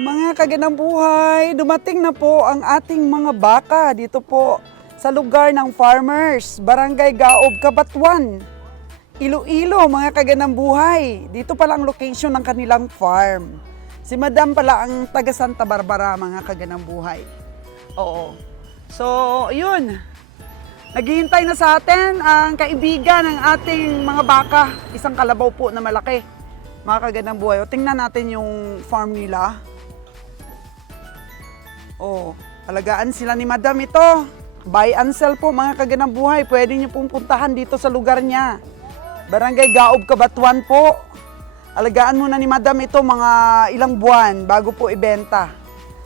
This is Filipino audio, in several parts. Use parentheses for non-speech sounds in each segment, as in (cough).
Mga kaganang buhay, dumating na po ang ating mga baka dito po sa lugar ng farmers, Barangay Gaob, Kabatuan, Iloilo, mga kaganang buhay. Dito pala ang location ng kanilang farm. Si Madam pala ang taga Santa Barbara, mga kaganang buhay. Oo. So, yun. Naghihintay na sa atin ang kaibigan ng ating mga baka. Isang kalabaw po na malaki. Mga kaganang buhay. O, tingnan natin yung farm nila. Oh, alagaan sila ni Madam ito. Buy and sell po mga kaganang buhay. Pwede niyo pong puntahan dito sa lugar niya. Barangay Gaob, Kabatuan po. Alagaan muna ni Madam ito mga ilang buwan bago po ibenta.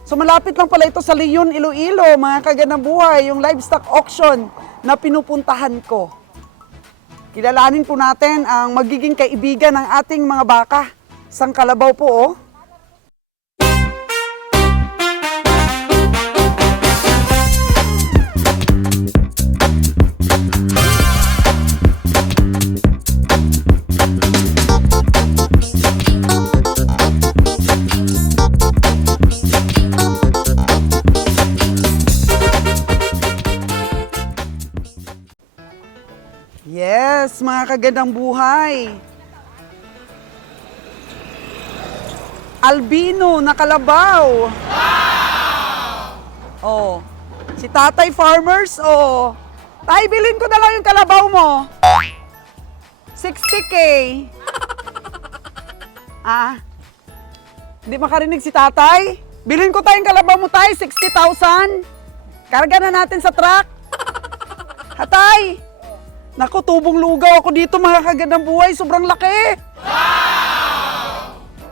So malapit lang pala ito sa Leon, Iloilo, mga kaganang buhay, yung livestock auction na pinupuntahan ko. Kilalanin po natin ang magiging kaibigan ng ating mga baka. Isang kalabaw po, oh. Yes, mga kagandang buhay. Albino na kalabaw. Oh. Si Tatay Farmers, oh. Tay, bilhin ko na lang yung kalabaw mo. 60k. (laughs) ah. Hindi makarinig si Tatay? Bilhin ko tayong kalabaw mo, Tay. 60,000. Karga na natin sa truck. (laughs) Hatay! Naku, tubong lugaw ako dito mga kagandang buhay. Sobrang laki.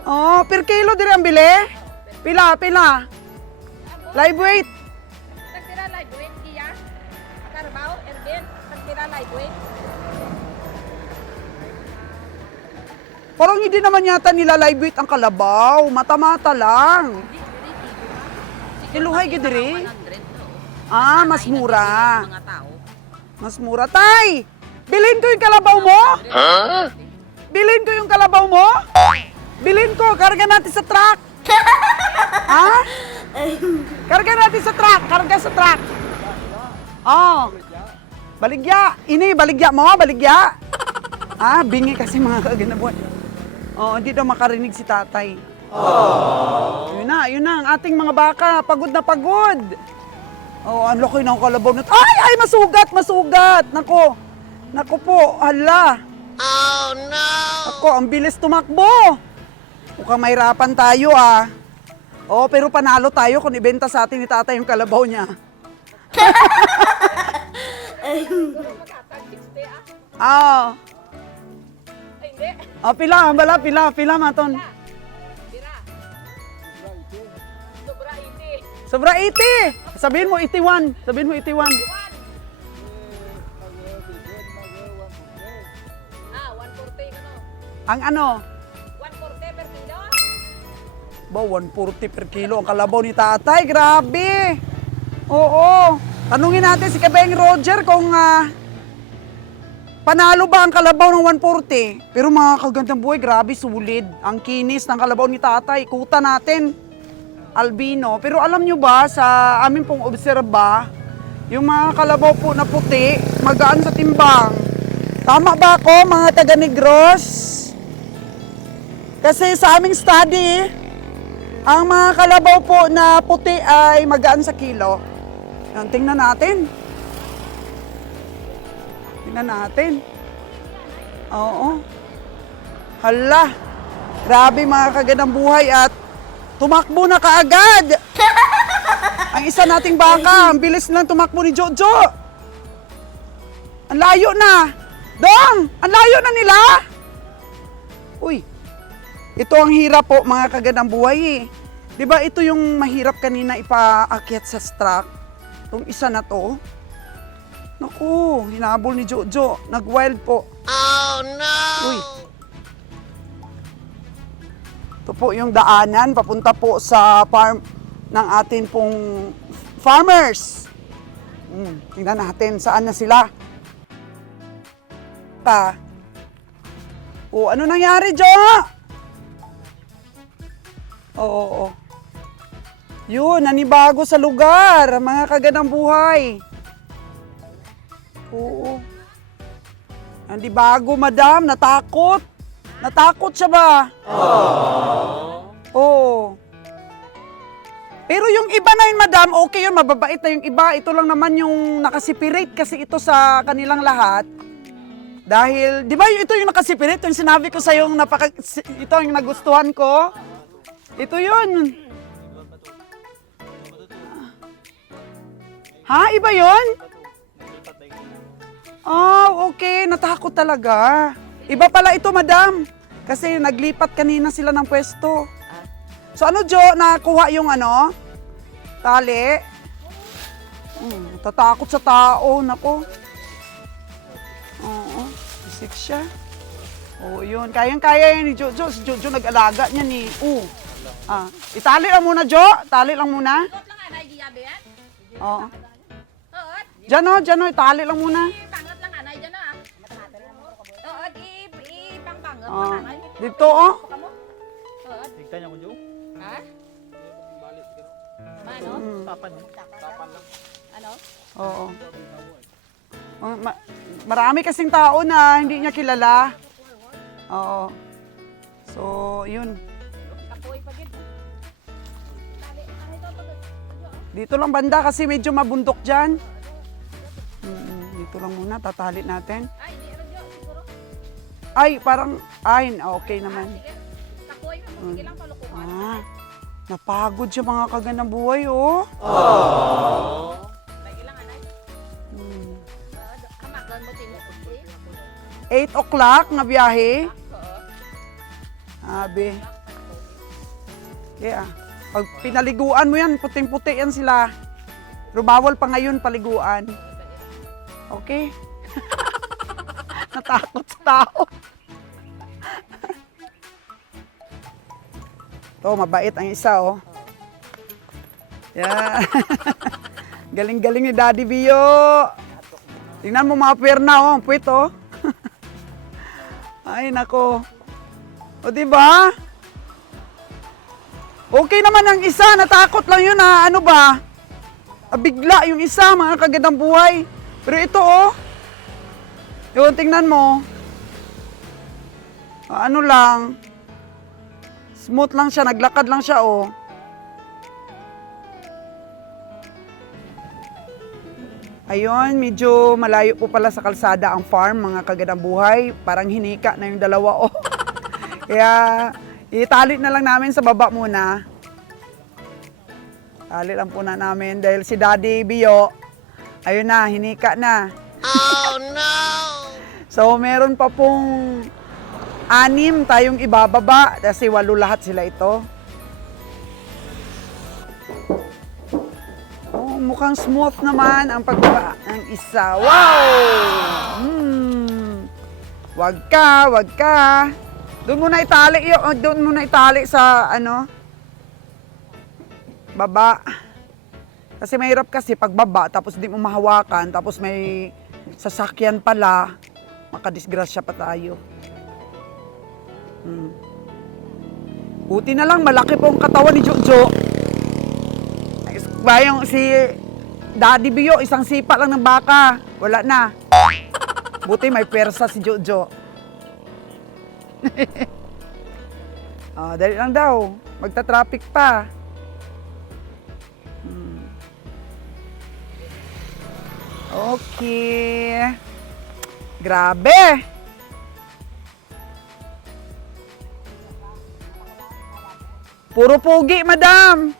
Oh, per kilo dire ang bili? Pila, pila. Live weight. Tagtira lightweight kiya. Carabao, Erben, tagtira lightweight. Parang hindi naman yata nila live weight ang kalabaw. Mata-mata lang. Kiluhay gidiri. 100 no. Ah, mas mura. Mga tao. Mas mura. Tay! Bilhin ko yung kalabaw mo? Bilhin ko yung kalabaw mo? Bilhin ko. Karga natin sa truck. (laughs) ha? Karga natin sa truck. Karga sa truck. Oh. Baligya. Ini, baligya mo? Baligya? ah, bingi kasi mga kaganabuan. Oh, hindi daw makarinig si tatay. Yun na, yun na. Ang ating mga baka. Pagod na pagod. Oh, ang laki ng kalabaw na. Ay, ay, masugat, masugat. Nako. Nako po, hala. Oh, no. Ako, ang bilis tumakbo. Mukhang mahirapan tayo, ah. Oh, pero panalo tayo kung ibenta sa atin ni tatay yung kalabaw niya. (laughs) Ah. Hindi. Oh, pila, bala, pila, pila, maton. Sobra 80. Sabihin mo 81. Sabihin mo 81. Ang ano? 140 per kilo? Ba, 140 per kilo ang kalabaw ni tatay. Grabe. Oo. Tanungin natin si Kabeng Roger kung ah, panalo ba ang kalabaw ng 140. Pero mga kagandang buhay, grabe, sulit. Ang kinis ng kalabaw ni tatay. Kuta natin. Albino. Pero alam nyo ba, sa amin pong obserba, yung mga kalabaw po na puti, magaan sa timbang. Tama ba ako, mga taga Negros? Kasi sa aming study, ang mga kalabaw po na puti ay magaan sa kilo. Yan, tingnan natin. Tingnan natin. Oo. Hala. Grabe mga kagandang buhay at tumakbo na kaagad. ang isa nating baka, ang bilis lang tumakbo ni Jojo. Ang layo na. Dong, ang layo na nila. Uy, ito ang hirap po mga kagandang buhay eh. 'Di ba ito yung mahirap kanina ipaakyat sa truck? Itong isa na to. Naku, hinabol ni Jojo. Nag-wild po. Oh no! Uy. Ito po yung daanan papunta po sa farm ng atin pong farmers. Hmm, tingnan natin saan na sila. Pa. O, ano nangyari, Jo? Oo, oo. Yun, nanibago sa lugar, mga kagandang buhay. Oo. Nanibago, madam, natakot. Natakot siya ba? Oo. Pero yung iba na yun, madam, okay yun, mababait na yung iba. Ito lang naman yung nakasipirit kasi ito sa kanilang lahat. Dahil, di ba ito yung nakasipirit, yung sinabi ko sa yung napaka, ito yung nagustuhan ko. Ito yun. Ha? Iba yun? Oh, okay. Natakot talaga. Iba pala ito, madam. Kasi naglipat kanina sila ng pwesto. So ano, Jo, nakuha yung ano? Tali? Hmm, tatakot sa tao, nako. Oo, isik siya. Oo, yun. Kayang-kaya yan ni Jojo. Si Jojo nag-alaga niya ni. Oo. Ah, itali lang muna, Jo. Tali lang muna. Tot lang anay giyabe yan. Oo. Oo. Diyan, oh, diyan, oh, itali lang muna. Ipangat lang anay ah. Oo, i ipangpangat Oh. lang anay. Dito, oh. Kamo? Oo. Tigtan niya ko, Jo. Ha? Ano? Mm. Tapan niya. Ano? Oo. Oh, ma- marami kasing tao na hindi niya kilala. Oo. So, yun. Dito lang banda kasi medyo mabundok dyan. Dito lang muna, tatali natin. Ay, parang, ay, okay naman. Sige. Lang palukuhan. Ah, napagod siya mga kagandang buhay, oh. Timo. 8 o'clock na biyahe. Oo. Sabi. Pag pinaliguan mo yan, puting-puti yan sila. Pero bawal pa ngayon paliguan. Okay? (laughs) Natakot sa tao. (laughs) to, mabait ang isa, oh. Yeah. (laughs) Galing-galing ni Daddy Bio. Tingnan mo mga perna, oh. Puwit, oh. Ay, nako. O, di ba? Okay naman ang isa, natakot lang yun ha. Ano ba? Ah, bigla yung isa, mga kagandang buhay. Pero ito oh. Yun, tingnan mo. Ah, ano lang. Smooth lang siya, naglakad lang siya oh. Ayun, medyo malayo po pala sa kalsada ang farm, mga kagandang buhay. Parang hinika na yung dalawa oh. (laughs) Kaya itali na lang namin sa baba muna. Tali lang po na namin dahil si Daddy Bio, ayun na, hinika na. Oh no! (laughs) so meron pa pong anim tayong ibababa kasi walo lahat sila ito. Oh, mukhang smooth naman ang pagbaba ng isa. Wow! Hmm. Wag ka, wag ka. Doon muna itali, yo, doon muna itali sa ano, baba. Kasi mahirap kasi pagbaba, tapos di mo mahawakan, tapos may sasakyan pala, makadisgrasya pa tayo. Hmm. Buti na lang, malaki po ang katawan ni Jojo. Ba yung si Daddy Bio, isang sipa lang ng baka. Wala na. Buti may pwersa si Jojo. Ah, (laughs) dali lang daw. Magta-traffic pa. Hmm. Okay. Grabe. Puro pogi, madam.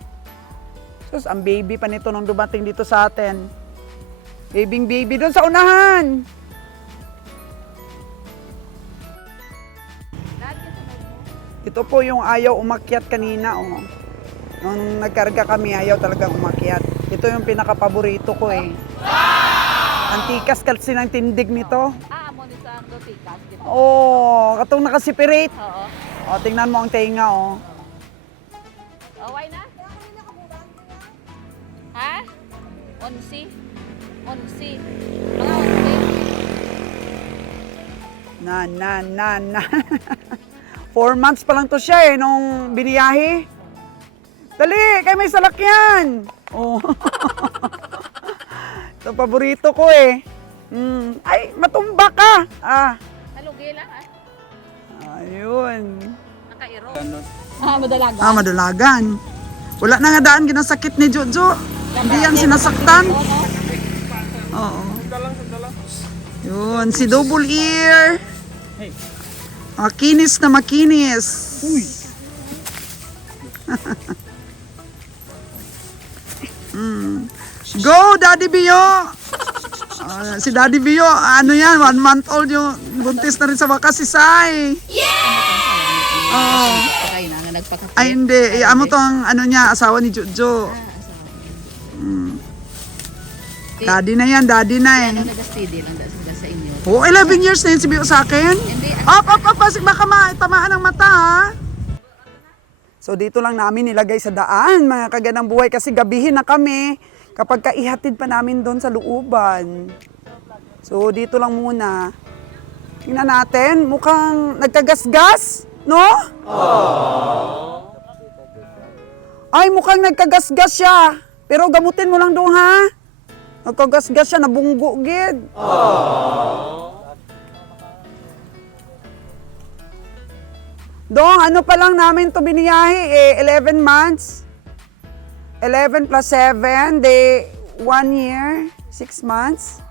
Sus, ang baby pa nito nung dumating dito sa atin. Babing baby doon sa unahan. Ito po yung ayaw umakyat kanina. Oh. Nung nagkarga kami, ayaw talagang umakyat. Ito yung pinakapaborito ko eh. Antikas kasi ng tindig nito. Ah, amo ni sa Dotikas. Dito. Oh, katong nakasiperate. Oo. Oh, tingnan mo ang tenga oh. Okay na? Ha? Onsi? Onsi. Mga onsi. Na, na, na, na. (laughs) Four months pa lang to siya eh, nung biniyahe. Dali, kay may salakyan. Oh. (laughs) Ito paborito ko eh. Mm. Ay, matumba ka. Ah, Halugi lang ah. ayun. Nakairo. Ah, madalaga. Ah, madalagan. Wala na nga daan ginasakit ni Jojo. Hindi yan sinasaktan. Oo. Yun, si double ear. Makinis na makinis. (laughs) Mm. Go, Daddy Bio! Ah, si Daddy Bio, ano yan, one month old yung buntis na rin sa wakas si Sai. Nga nagpakape. Ay, hindi. Amo to ang ano niya, asawa ni Jojo. Mm. Daddy na yan, daddy na eh. Oo, 11 years na yun si Bio sa akin. Up, up, up, pasig baka tamaan ng mata ha. So dito lang namin nilagay sa daan, mga kaganang buhay, kasi gabihin na kami kapag kaihatid pa namin doon sa looban. So dito lang muna. Tingnan natin, mukhang nagkagasgas, no? Ay, mukhang nagkagasgas siya. Pero gamutin mo lang doon, ha? Nagkagasgas siya, nabunggo, gid. Dong, ano pa lang namin to biniyahe eh, 11 months. 11 plus 7, de 1 year, 6 months.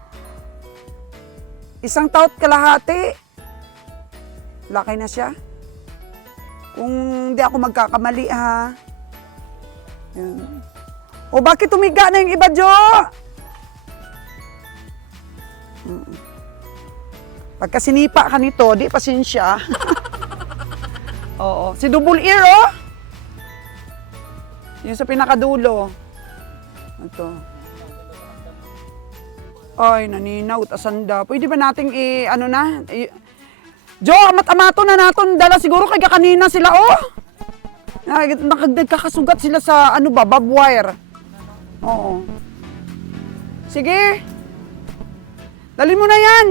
Isang taot kalahati. Laki na siya. Kung hindi ako magkakamali ha. Yan. O bakit tumiga na yung iba, Jo? Mm. Pagka sinipa ka nito, di pasensya. (laughs) Oo. Si double ear, oh! Yung sa pinakadulo. Ito. Ay, naninaw, tasanda. Pwede ba nating i, ano na? I, Jo, amat-amato na naton. Dala siguro kay kanina sila, oh! Nakag- Nagkakasugat sila sa, ano ba, bob wire. Oo. Sige. Dali mo na yan.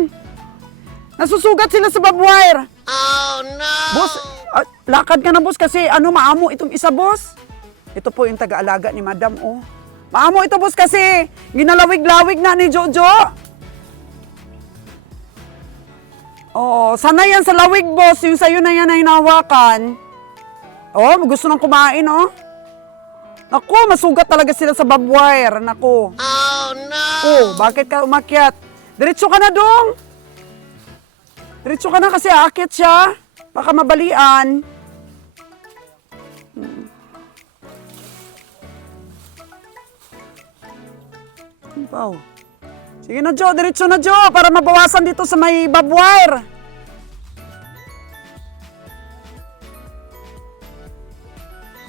Nasusugat sila sa bob wire. Boss, ah, lakad ka na boss kasi ano maamo itong isa boss. Ito po yung taga-alaga ni Madam oh. Maamo ito boss kasi ginalawig-lawig na ni Jojo. Oo, sana yan sa lawig boss, yung sa'yo na yan na hinawakan. Oh, gusto nang kumain oh. Naku, masugat talaga sila sa barbed wire. Naku. Oh, no! Oh, bakit ka umakyat? Diretso ka na dong. Diretso ka na kasi aakit siya. Baka mabalian. Hmm. Wow. Sige na, Jo. Diretso na, Jo. Para mabawasan dito sa may barbed wire.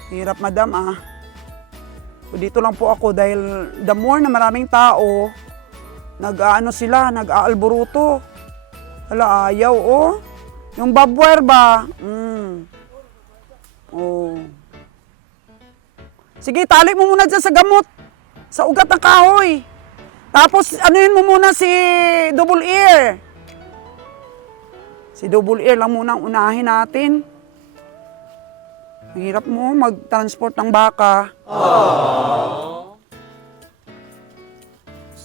Hirap, madam, ah. Dito lang po ako dahil the more na maraming tao, nag-ano sila, nag-aalboruto. Hala, ayaw, oh. Yung barbed wire ba? Mm. Oh. Sige, tali mo muna dyan sa gamot. Sa ugat ng kahoy. Tapos, anuhin mo muna si double ear. Si double ear lang muna unahin natin. Ang hirap mo mag-transport ng baka.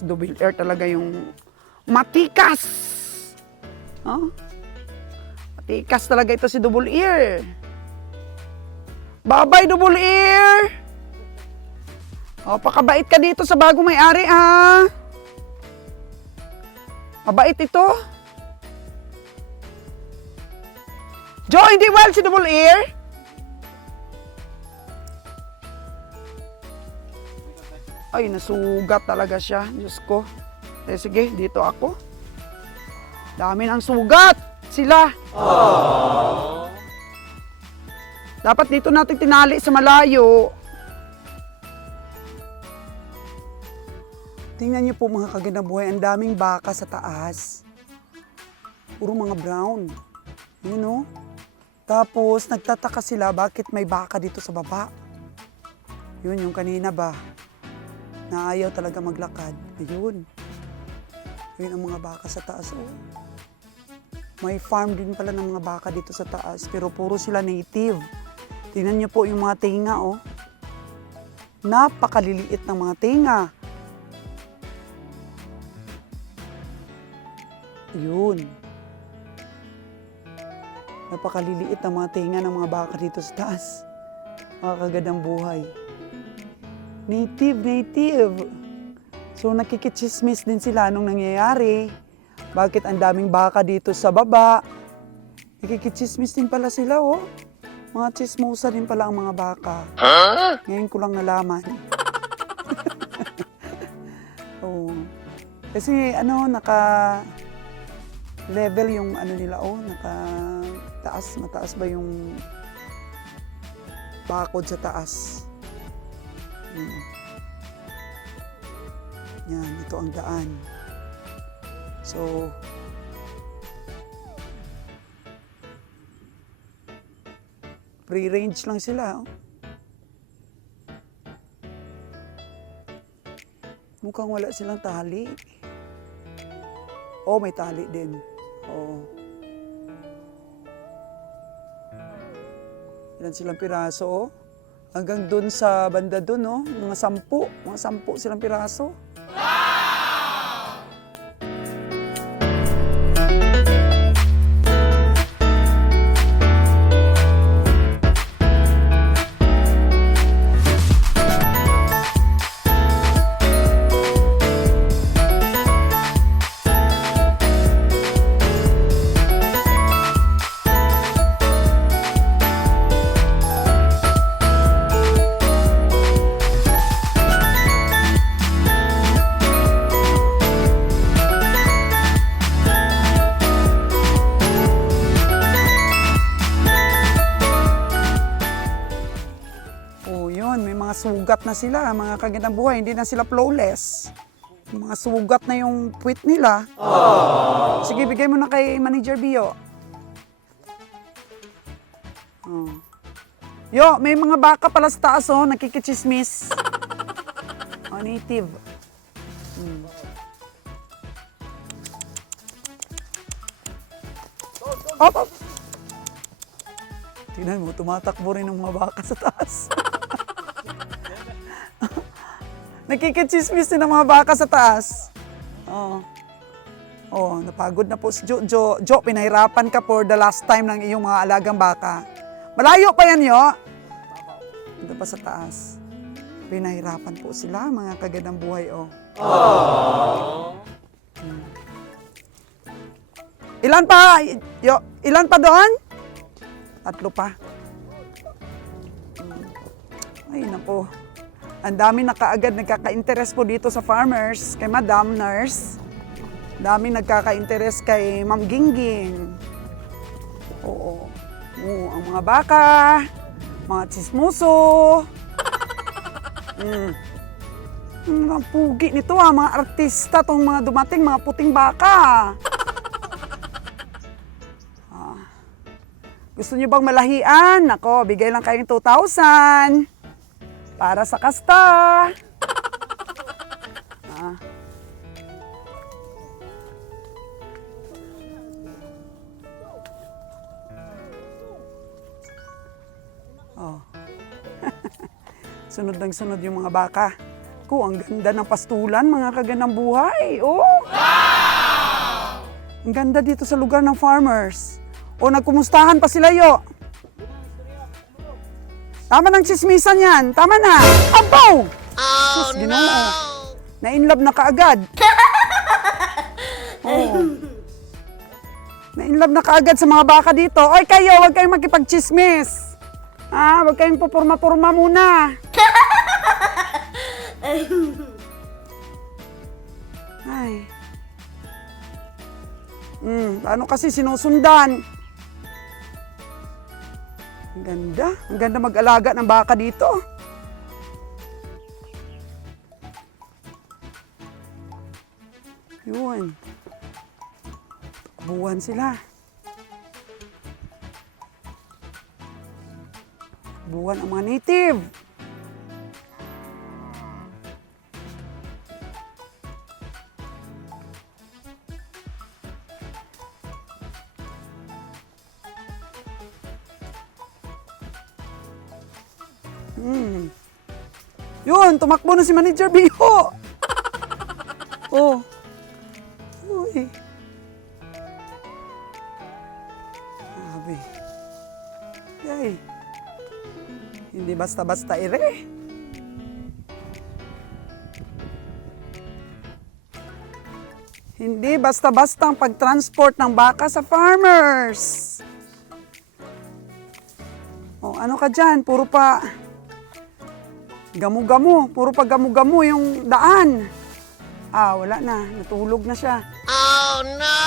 Si double ear talaga yung matikas. Oh? Matikas talaga ito si double ear. Bye-bye, double ear! O, pakabait ka dito sa bago may-ari, ha? Mabait ito. Joe, hindi well si double ear? Ay, nasugat talaga siya. Diyos ko. Eh, sige, dito ako. Dami ng sugat. Sila. Dapat dito natin tinali sa malayo. Tingnan niyo po mga kagandang buhay, ang daming baka sa taas. Puro mga brown. You know? Tapos, nagtataka sila bakit may baka dito sa baba. Yun, yung kanina ba? Na ayaw talaga maglakad. Ayun. Yun ang mga baka sa taas. Oh. May farm din pala ng mga baka dito sa taas, pero puro sila native. Tingnan niyo po yung mga tinga, oh. Napakaliliit ng mga tinga. Yun. Napakaliliit ng mga tinga ng mga baka dito sa taas. Mga kagandang buhay. Native, native. So nakikichismis din sila nung nangyayari. Bakit ang daming baka dito sa baba? Nakikichismis din pala sila, oh. Mga chismosa din pala ang mga baka. Ngayon ko lang nalaman. (laughs) Oo. Kasi ano, naka level yung ano nila, oh, naka taas, mataas ba yung bakod sa taas. Hmm. Yan, ito ang daan. So, free range lang sila. Oh. Mukhang wala silang tali. Oh, may tali din. Oo. Ilan silang piraso, oh. Hanggang dun sa banda dun, oh. Mga sampu. Mga sampu silang piraso. Sugat na sila, mga kagandang buhay. Hindi na sila flawless. Mga sugat na yung puwit nila. Sige, bigay mo na kay Manager Bio. Oh. Yo, may mga baka pala sa taas, oh, nakikichismis. Oh, native. Hmm. Op, op. Tingnan mo, tumatakbo rin ng mga baka sa taas. (laughs) Nakikichismis din ng mga baka sa taas. Oo. Oh. napagod na po si Jo. Jo, Jo, pinahirapan ka for the last time ng iyong mga alagang baka. Malayo pa yan, Yo. Dito pa sa taas. Pinahirapan po sila, mga kagandang buhay, oh. Hmm. Ilan pa? Yo, ilan pa doon? Tatlo pa. Ay, nako. Ang dami na kaagad nagkaka-interest po dito sa farmers, kay Madam Nurse. Dami nagkaka-interest kay Ma'am Gingging. Oo. Oo, ang mga baka, mga chismoso. (laughs) Mm. Ang pugi nito ah, mga artista tong mga dumating, mga puting baka. Ah. Gusto niyo bang malahian? Nako, bigay lang kayong 2,000 para sa kasta. Ah. Oh. (laughs) sunod ng sunod yung mga baka. Ko, ang ganda ng pastulan, mga kagandang buhay. Oh! Ang ganda dito sa lugar ng farmers. O, nagkumustahan pa sila, yo. Tama ng chismisan yan. Tama na. Abaw! Oh, Sus, ginoo. Na-inlove na kaagad. (laughs) oh. Na-inlove na kaagad sa mga baka dito. Oy kayo, huwag kayong makipag-chismis. Ah, huwag kayong pupurma-purma muna. (laughs) Ay. Hmm, paano kasi sinusundan? Ganda. Ang ganda mag-alaga ng baka dito. Yun. Buwan sila. Buwan ang mga native. Tumakbo na si Manager Biho. (laughs) Oh. Uy. Sabi. Yay. Hindi basta-basta ire. Hindi basta-basta ang pagtransport ng baka sa farmers. Oh, ano ka dyan? Puro pa gamu-gamu. Puro pa gamu-gamu yung daan. Ah, wala na. Natulog na siya. Dito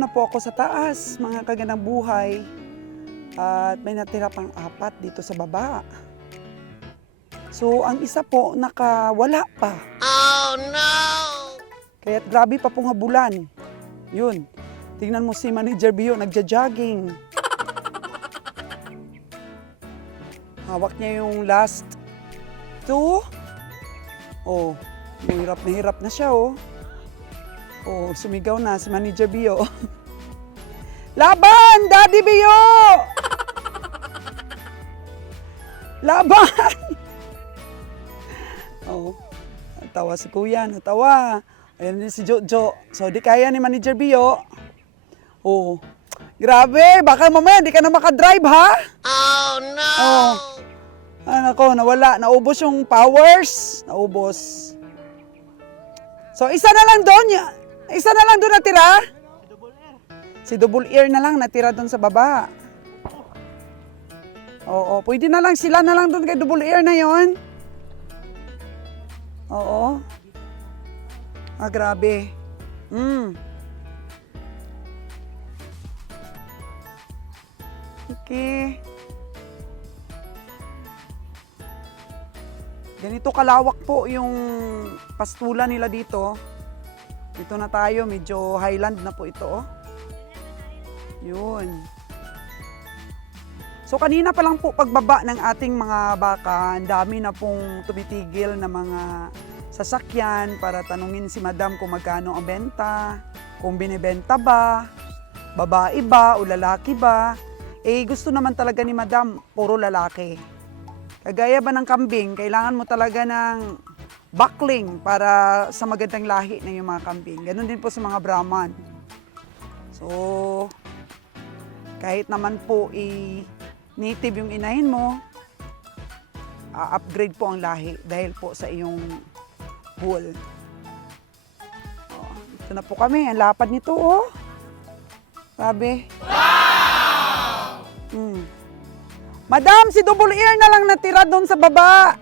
na po ako sa taas, mga kagandang buhay. At may natira pang apat dito sa baba. So, ang isa po nakawala pa. Oh no! Kaya't grabe pa pong habulan. Yun. Tingnan mo si Manager Bio, nagja-jogging. (laughs) Hawak niya yung last two. Oh, hirap na hirap na siya, oh. Oh, sumigaw na si Manager Bio. (laughs) Laban! Daddy Bio! (laughs) Laban! (laughs) oh, natawa si Kuya, natawa. Ayan din si Jojo. So, di kaya ni Manager Bio. Oh, grabe! Baka mamaya di ka na makadrive, ha? Oh, no! Oh. Ah, nako, nawala. Naubos yung powers. Naubos. So, isa na lang doon. Isa na lang doon natira. Si double ear na lang natira doon sa baba. Oo, pwede na lang sila na lang doon kay double ear na yon. Oo. Ah, grabe. Mm. Okay. Ganito kalawak po yung pastula nila dito. Dito na tayo, medyo highland na po ito. Oh. Yun. So kanina pa lang po pagbaba ng ating mga baka, ang dami na pong tumitigil na mga sasakyan para tanungin si madam kung magkano ang benta, kung binibenta ba, babae ba o lalaki ba. Eh gusto naman talaga ni madam, puro lalaki. Kagaya ba ng kambing, kailangan mo talaga ng buckling para sa magandang lahi ng yung mga kambing. Ganon din po sa mga Brahman. So, kahit naman po i native yung inahin mo, upgrade po ang lahi dahil po sa iyong bull. Oh, ito na po kami. Ang lapad nito, oh. Sabi. Wow! Mm. Madam, si double ear na lang natira doon sa baba.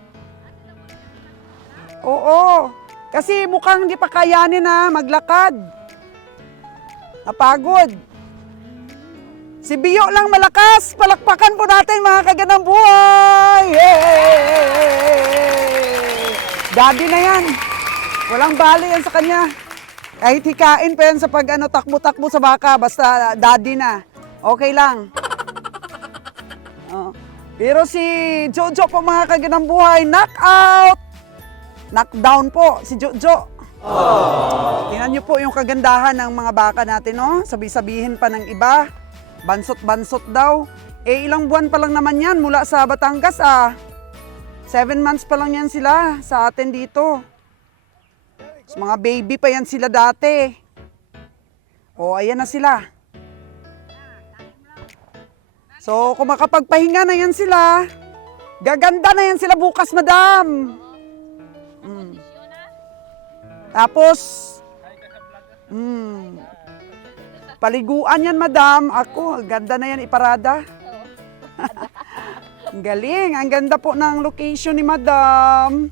Oo. Kasi mukhang hindi pa kayanin na maglakad. Napagod. Si Biyo lang malakas. Palakpakan po natin mga kagandang buhay. Yay! Daddy na yan. Walang bali yan sa kanya. Kahit hikain pa yan sa pag ano, takbo-takbo sa baka. Basta daddy na. Okay lang. (laughs) Oh. Pero si Jojo po mga kagandang buhay, knockout! Knockdown po si Jojo. Tingnan niyo po yung kagandahan ng mga baka natin, no? Sabi-sabihin pa ng iba. Bansot-bansot daw. Eh, ilang buwan pa lang naman yan mula sa Batangas, ah. Seven months pa lang yan sila sa atin dito. Mas mga baby pa yan sila dati. O, ayan na sila. So, kung makapagpahinga na yan sila, gaganda na yan sila bukas, madam. Mm. Tapos, mm, paliguan yan, madam. Ako, ganda na yan iparada. Ang galing. Ang ganda po ng location ni madam.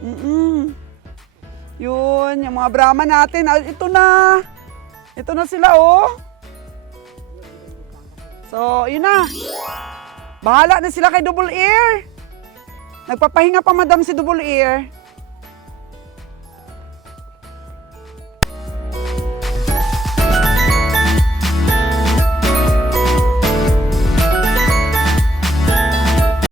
Mm-mm. Yun, yung mga Brahma natin. Ah, ito na. Ito na sila, oh. So, yun na. Bahala na sila kay Double Ear. Nagpapahinga pa madam si Double Ear.